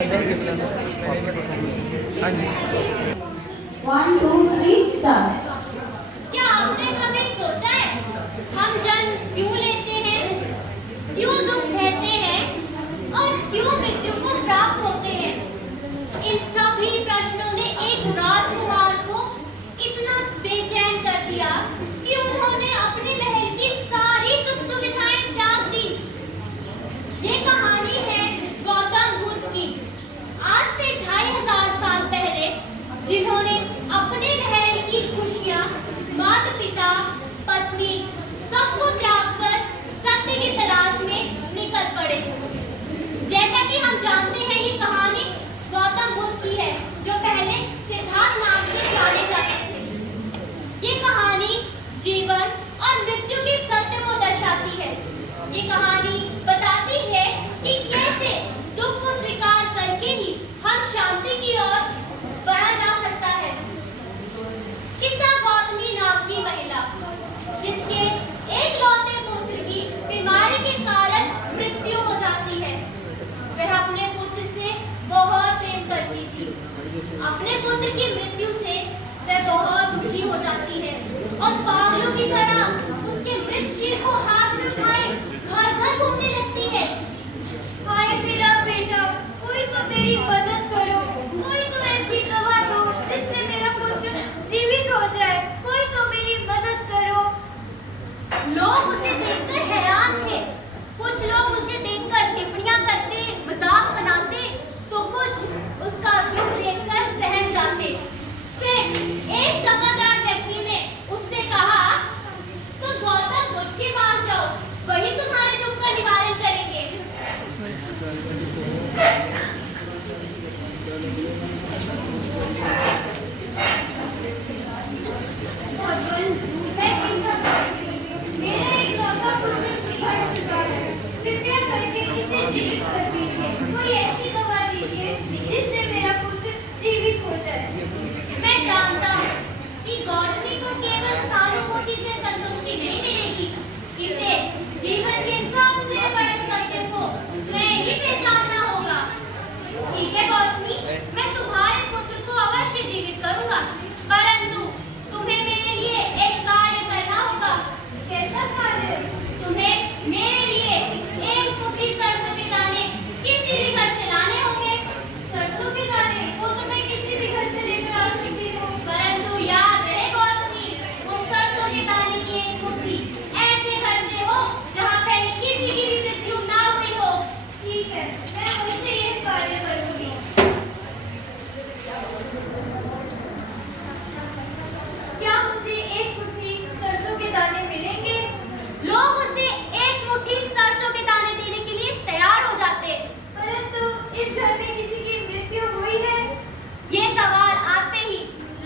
हाँ जी। 1 2 3 स्टार्ट। क्या आपने कभी सोचा है हम जन्म क्यों लेते हैं, क्यों दुख सहते हैं और क्यों मृत्यु को प्राप्त होते हैं? इन सभी प्रश्नों ने एक राजकुमार को इतना बेचैन कर दिया कि उन्होंने अपने महल की सारी सुख सुविधाएं त्याग दी। ये कहानी है गौतम बुद्ध की। आज से 2500 साल पहले जिन्होंने अपने महल की खुशियां, माता पिता, पत्नी सबको त्याग कर सत्य की तलाश में निकल पड़े। जैसा कि हम जानते हैं ये कहानी गौतम बुद्ध की है जो पहले सिद्धार्थ नाम से जाने जाते थे। ये कहानी जीवन और मृत्यु के सत्य को दर्शाती है। ये कहानी बताती है कि कैसे दुख को स्वीकार करके ही हम शांति की ओर बढ़ा जा सकता है। किस्सा गौतमी नाम की महिला जिसके एकलौते पुत्र की बीमारी के कारण मृत्यु हो जाती है। वह अपने पुत्र से बहुत प्रेम करती थी। अपने पुत्र की मृत्यु से वह बहुत दुखी हो जाती है और पागलों की तरह उसके मृत शरीर को हाथ में उठाए घर घर घूमने लगती है। हाय मेरा बेटा, कोई तो मेरी मदद करो, कोई तो ऐसी दवा दो जिससे मेरा पुत्र जीवित हो जाए, कोई तो मेरी मदद करो। लोग उसे देखकर हैरान थे। कुछ लोग उसे देखकर टिप्पणियां करते, मजाक बनाते, तो कुछ उसका दुख देखकर सहम जाते। फिर एक समझदार व्यक्ति ने उससे कहा, तुम गौतम बुद्ध के पास जाओ, वही तुम्हारे दुख का निवारण करेंगे। मेरा एक लौता पुत्र बिगड़ चुका है, कृपया करके इसे जीवित कर दीजिए। कोई ऐसी दवा दीजिए जिससे मेरा पुत्र जीवित हो जाए। मैं जानता हूँ कि गौतमी को केवल सहानुभूति से संतुष्टि नहीं मिलेगी। इसे जीवन के सबसे बड़े सत्य को स्वयं ही पहचानना होगा। ठीक है गौतमी, मैं तुम्हारे पुत्र को अवश्य जीवित करूंगा, परंतु तुम्हें मेरे लिए एक कार्य करना होगा। कैसा कार्य? तुम्हें मेरे लिए एक मुट्ठी सरसों के दाने किसी भी घर से लाने होंगे। सरसों के दाने वो तो मैं किसी भी घर से लेकर आ सकती हूँ, परंतु याद रहे गौतमी, उस सरसों के दाने की एक मुट्ठी ऐसे घर से हो जहाँ पहले किसी की भी मृत्यु ना हुई हो। ठीक है, मैं मुझसे ये कार्य करूंगी। क्या मुझे एक मुट्ठी सरसों के दाने मिलेंगे? लोग उसे एक मुट्ठी सरसों के दाने देने के लिए तैयार हो जाते, परंतु इस घर में किसी की मृत्यु हुई है? ये सवाल आते ही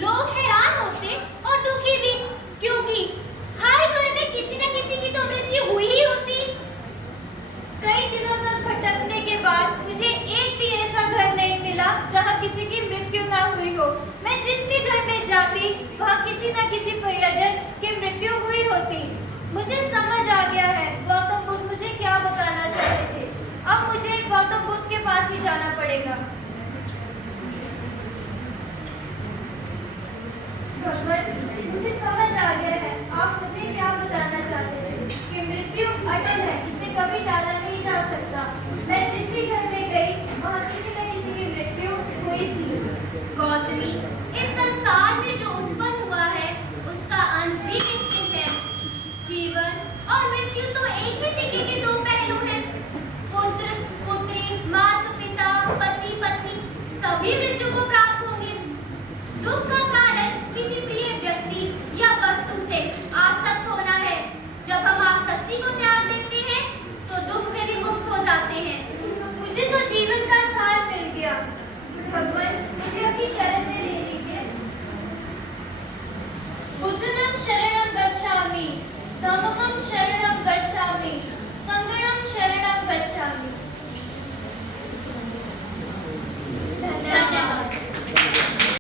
लोग हैरान होते और दुखी भी, क्योंकि हर घर में किसी न किसी की तो मृत्यु हुई ही होती। कई दिनों तक भटकने के बाद मुझे एक भी ऐसा घर नहीं मिला जहाँ किसी की मृत्यु ना हुई हो। मैं जिस भी घर में जाती वहाँ किसी न किसी परिजन की मृत्यु हुई होती। मुझे समझ आ गया है गौतम बुद्ध मुझे क्या बताना चाहते थे। अब मुझे गौतम बुद्ध के पास ही जाना पड़ेगा। भगवान, मुझे समझ आ गया है आप मुझे क्या बताना चाहते थे कि मृत्यु अटल है, इसे कभी टाला नहीं जा सकता। मैं जिस भी घर में गई वहाँ किसी न किसी की मृत्यु हुई थी। गौतमी, इस संसार में जो उत्पन्न हुआ है उसका अंत भी निश्चित है। जीवन और मृत्यु तो एक ही सिक्के के दो पहलू हैं। पुत्र पुत्री, माता पिता, पति पत्नी सभी मृत्यु को प्राप्त होंगे। दुख का कारण किसी प्रिय व्यक्ति या वस्तु से आसक्त होना है। जब हम आसक्ति को त्याग देते हैं तो दुख से भी मुक्त हो जाते हैं। मुझे तो जीवन का सार मिल गया। भगवान, मुझे अपनी शरण में ले लीजिए। बुद्ध